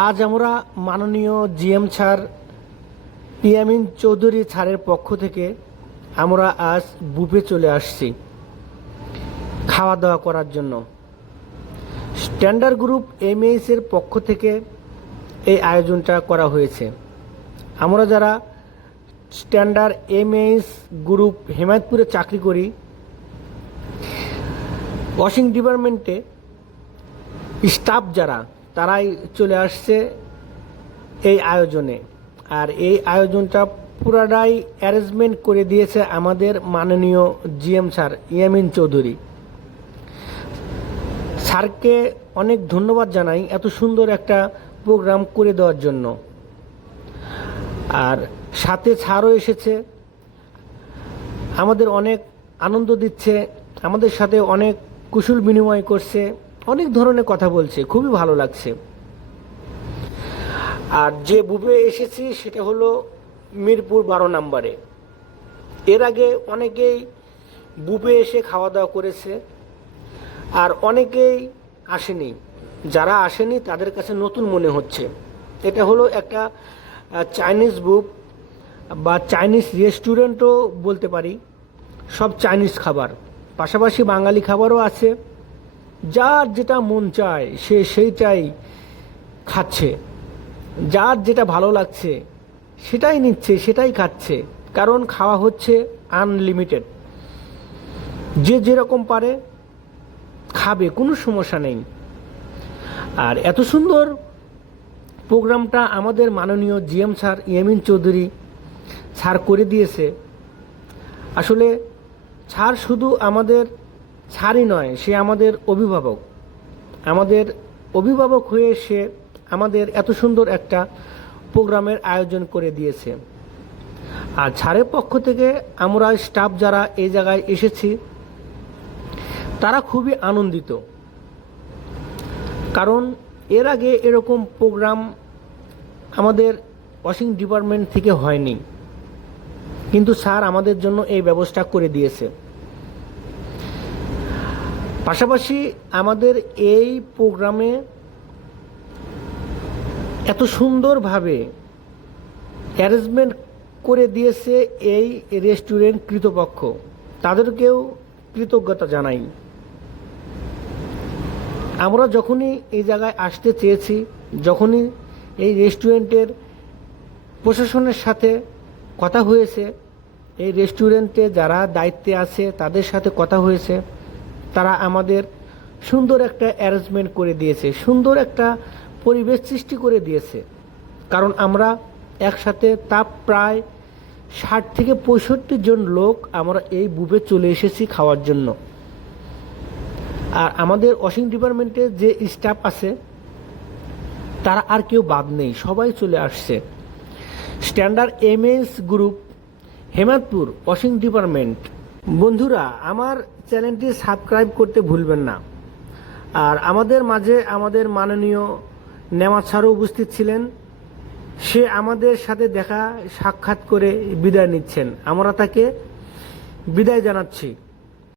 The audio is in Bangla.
আজ আমরা মাননীয় জিএম স্যার ইয়ামিন চৌধুরী স্যারের পক্ষ থেকে আমরা আজ বুফে চলে আসছি খাওয়া দাওয়া করার জন্য। স্ট্যান্ডার্ড গ্রুপ এমএইচ এর পক্ষ থেকে এই আয়োজনটা করা হয়েছে। আমরা যারা স্ট্যান্ডার্ড এমএইচ গ্রুপ হেমায়তপুরে চাকরি করি, ওয়াশিং ডিপার্টমেন্টে স্টাফ যারা তারাই চলে আসছে এই আয়োজনে। আর এই আয়োজনটা পুরাটাই অ্যারেঞ্জমেন্ট করে দিয়েছে আমাদের মাননীয় জিএম স্যার ইয়ামিন চৌধুরী স্যারকে অনেক ধন্যবাদ জানাই এত সুন্দর একটা প্রোগ্রাম করে দেওয়ার জন্য। আর সাথে স্যারও এসেছে, আমাদের অনেক আনন্দ দিচ্ছে, আমাদের সাথে অনেক কুশল বিনিময় করছে, অনেক ধরনের কথা বলছে, খুবই ভালো লাগছে। আর যে বুফে এসেছি সেটা হলো মিরপুর 12 নম্বরে। এর আগে অনেকেই বুফে এসে খাওয়া দাওয়া করেছে, আর অনেকেই আসেনি। যারা আসেনি তাদের কাছে নতুন মনে হচ্ছে। এটা হলো একটা চাইনিজ বুফ বা চাইনিজ রেস্টুরেন্টও বলতে পারি। সব চাইনিজ খাবার, পাশাপাশি বাঙালি খাবারও আছে। যার যেটা মন চায় সে সেইটাই খাচ্ছে, যার যেটা ভালো লাগছে সেটাই নিচ্ছে, সেটাই খাচ্ছে। কারণ খাওয়া হচ্ছে আনলিমিটেড, যে যেরকম পারে খাবে, কোনো সমস্যা নেই। আর এত সুন্দর প্রোগ্রামটা আমাদের মাননীয় GM sir Yamin Chowdhury sir করে দিয়েছে। আসলে স্যার শুধু আমাদের স্যারই নয়, সে আমাদের অভিভাবক। আমাদের অভিভাবক হয়ে সে আমাদের এত সুন্দর একটা প্রোগ্রামের আয়োজন করে দিয়েছে। আর স্যারের পক্ষ থেকে আমরা স্টাফ যারা এই জায়গায় এসেছি তারা খুবই আনন্দিত। কারণ এর আগে এরকম প্রোগ্রাম আমাদের ওয়াশিং ডিপার্টমেন্ট থেকে হয়নি, কিন্তু স্যার আমাদের জন্য এই ব্যবস্থা করে দিয়েছে। পাশাপাশি আমাদের এই প্রোগ্রামে এত সুন্দরভাবে অ্যারেঞ্জমেন্ট করে দিয়েছে এই রেস্টুরেন্ট কর্তৃপক্ষ, তাদেরকেও কৃতজ্ঞতা জানাই। আমরা যখনই এই জায়গায় আসতে চেয়েছি, যখনই এই রেস্টুরেন্টের প্রশাসনের সাথে কথা হয়েছে, এই রেস্টুরেন্টে যারা দায়িত্বে আছে তাদের সাথে কথা হয়েছে, তারা আমাদের সুন্দর একটা অ্যারেঞ্জমেন্ট করে দিয়েছে, সুন্দর একটা পরিবেশ সৃষ্টি করে দিয়েছে। কারণ আমরা একসাথে প্রায় 60 থেকে 65 জন লোক আমরা এই বুফে চলে এসেছি খাওয়ার জন্য। আর আমাদের ওয়াশিং ডিপার্টমেন্টের যে স্টাফ আছে তারা আর কেউ বাদ নেই, সবাই চলে আসছে। Standard MH group Hemayetpur washing department. বন্ধুরা, আমার চ্যানেলটি সাবস্ক্রাইব করতে ভুলবেন না। আর আমাদের মাঝে আমাদের মাননীয় নেওয়াজ স্যারও উপস্থিত ছিলেন। সে আমাদের সাথে দেখা সাক্ষাৎ করে বিদায় নিচ্ছেন, আমরা তাকে বিদায় জানাচ্ছি।